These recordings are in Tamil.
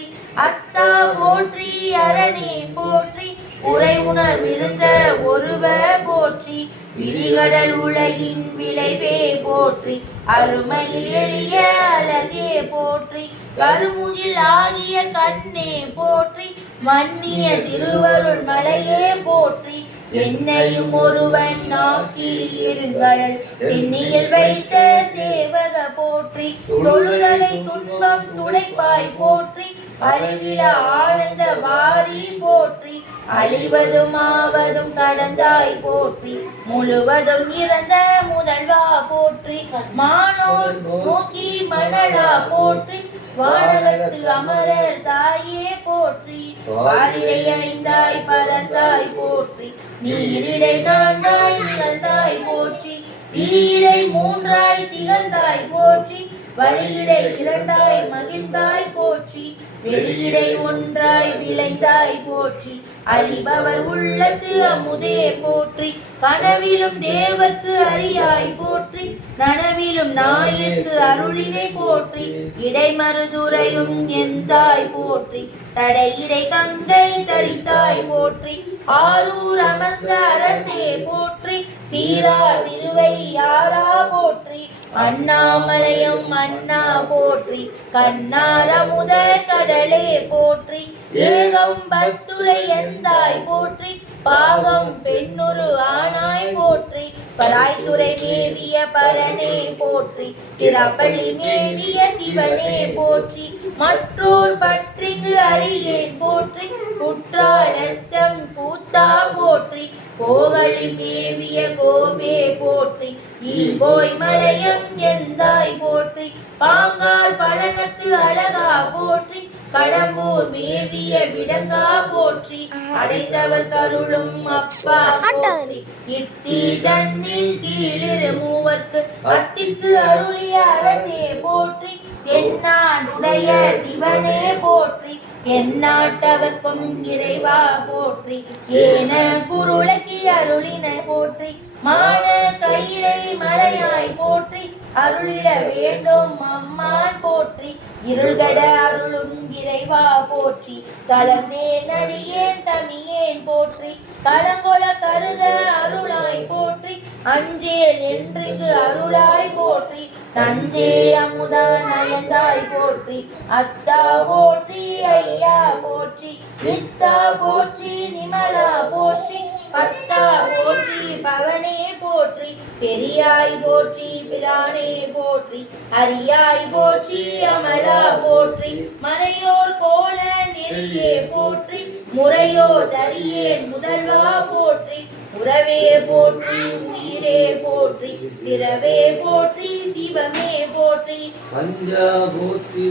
போற்றி அத்தா போற்றி அரணே போற்றி உரை உணர்விருந்த ஒருவ போற்றி விரிகடல் உலகின் விளைவே போற்றி அருமையில் எளிய அழகே போற்றி கருமுகில் ஆகிய கண்ணே போற்றி மன்னிய திருவருள் மலையே போற்றி என்னையும் ஒருவன் நாக்கி இருங்கள் சென்னியில் வைத்த சேவக போற்றி தொழுதலை துன்பம் துடைப்பாய் போற்றி அழிவில ஆனந்த வாரி போற்றி அழிவதும் ஆவதும் கடந்தாய் போற்றி முழுவதும் இறந்த முதல்வா போற்றி மானோர் நோக்கி மணலா போற்றி வானகத்து அமரர் தாயே போற்றி பாரிடை ஐந்தாய் பரந்தாய் போற்றி நீரிடை நான்காய் நிகழ்ந்தாய் போற்றி தீயிடை மூன்றாய் திகழ்ந்தாய் போற்றி வழியிடை இரண்டாய் மகிழ்ந்தாய் போற்றி வெளியிடை ஒன்றாய் விளைந்தாய் போற்றி அறிபவர் உள்ளத்து அமுதே போற்றி கனவிலும் தேவர்க்கு அறியாய் போற்றி நனவிலும் நாயிற்கு அருளினை போற்றி இடைமருதுரையும் எந்தாய் போற்றி சடையிடை கங்கை தரித்தாய் போற்றி ஆரூர் அமர்ந்த அரசே போற்றி சீரார் திருவை யாரா போற்றி அண்ணாமலையும் அண்ணா போற்றி கண்ணார முத கடலே போற்றி ஏகம் பத்துரை எந்தாய் போற்றி பாகம் பெண்ணுரு ஆனாய் போற்றி பராய்த்துறை மேவிய பரனே போற்றி சிறப்பள்ளி மேவிய சிவனே போற்றி மற்றோர் பற்றிக்கு அறியேன் போற்றி குற்றாலத்தம் கூத்தா போற்றி கோகலி மேவிய கோபே போற்றி ஈபோய் மலையம் எந்தாய் போற்றி பாங்கால் பழனத்து அழகா போற்றி கடம்பூர் மேவிய விடங்கா போற்றி அடைந்தவர் கருளும் அப்பா போற்றி இத்தி தன்னில் கீழிரு மூவர்க்கு அத்திற்கு அருளிய அரசே போற்றி தென்னாடுடைய சிவனே போற்றி எந்நாட்டவர்க்கும் இறைவா போற்றி ஏன குருளக்கி அருளின போற்றி மான கையிலை மலையாய் போற்றி அருளிட வேண்டும் அம்மான் போற்றி இருள்கட அருளும் இறைவா போற்றி கலந்தேன் அடியேன் தமியேன் போற்றி களங்கொல கருத அருளாய் போற்றி அஞ்சேல் என்றுக்கு அருளாய் போற்றி நஞ்சே அமுதா நயந்தாய் போற்றி அத்தா போற்றி ஐயா போற்றி நித்தா போற்றி நிமலா போற்றி பத்தா போற்றி பவனே போற்றி பெரியாய் போற்றி பிரானே போற்றி அரியாய் போற்றி அமலா போற்றி மறையோர் கோல நெறியே போற்றி முறையோ தரியேன் முதல்வா போற்றி உறவே போற்றி உயிரே போற்றி சிறவே போற்றி சிவமே போற்றி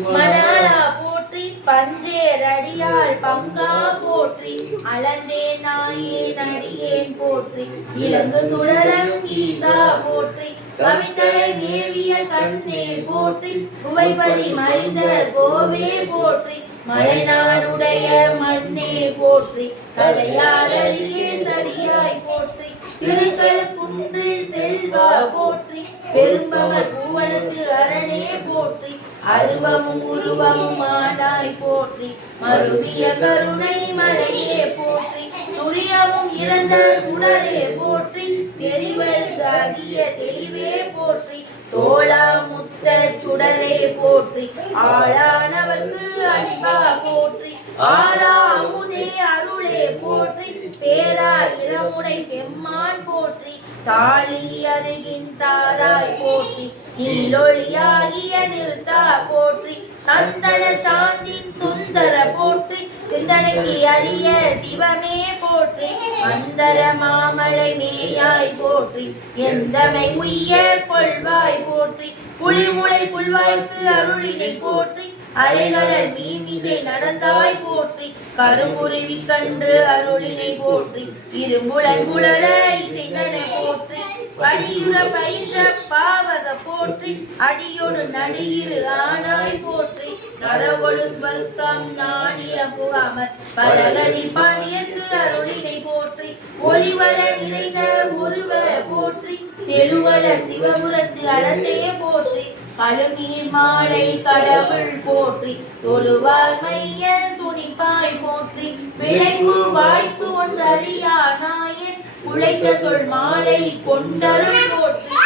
மணாலா போற்றி பஞ்சேரடியால் பங்கா போற்றி அளந்தே நாயேன் அடியேன் போற்றி இலங்கு சுடரம் ஈசா போற்றி கவிதலை மேவிய கண்ணே போற்றி குவைபதி மைந்த கோவே போற்றி மலைநாடுடைய மண்ணே போற்றி கலையாளியே சரியாய் போற்றி திருக்கள் குன்றில் செல்வா போற்றி பெரும்பவர் பூவனத்து அரணே போற்றி அருவமும் உருவமும் ஆனாய் போற்றி மருவிய கருணை மலையே போற்றி துரியமும் இறந்த சுடரே போற்றி தெரிவல்காகிய தெளிவே போற்றி தோளா முத்த சுடரே போற்றி ஆளானவர்க்கு அன்பா போற்றி ஆரா அமுதே அருளே போற்றி பேரா இரமுடை பெம்மான் போற்றி தாளி அருகின் தாராய் போற்றி நீலொளியாகிய நிறுத்தா போற்றி சந்தன சாந்தின் சுந்தர போற்றி சிந்தனைக்கு அறிய சிவமே போற்றி அந்தர மாமலை மேயாய் போற்றி எந்தமை உய்ய கொள்வாய் போற்றி புலிமுளை புல்வாய்க்கு அருளினை போற்றி அலைகடல் மீமிசை நடந்தாய் போற்றி கருங்குருவி கன்று அருளினை போற்றி இரும்புலன் புலர இசைகளை போற்றி அடியுற பயின்ற பாவக போற்றி அடியோடு நடியிரு ஆனாய் போற்றி நரவொழு ஸ்வர்க்கம் நாடிய புகாமர் பரகதி பாண்டியத்து அருளினை போற்றி ஒளிவர நிறைந்த ஒருவ போற்றி செழுவல சிவபுரத்து அரசே போற்றி கழுநீர் மாலை கடவுள் போற்றி தொழுவார் மையல் துணிப்பாய் போற்றி விளைவு வாய்ப்பு ஒன்றறியா நாயன் உழைத்த சொல் மாலை கொண்டரும் போற்றி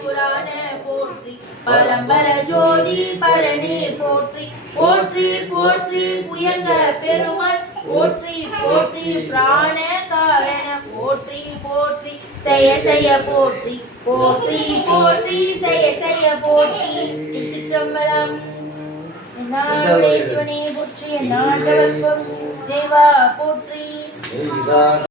புராண போற்றி பரம்பர ஜோதி பரணி போற்றி போற்றி போற்றி புயங்க பெருமாள் போற்றி போற்றி பிராண காரண போற்றி போற்றி செய்ய செய்ய போற்றி போற்றி போற்றி செய்ய செய்ய போற்றி சிற்றம்பலம் நாடுடைய சிவனே போற்றி நாட்டவர்க்கும் தேவா போற்றி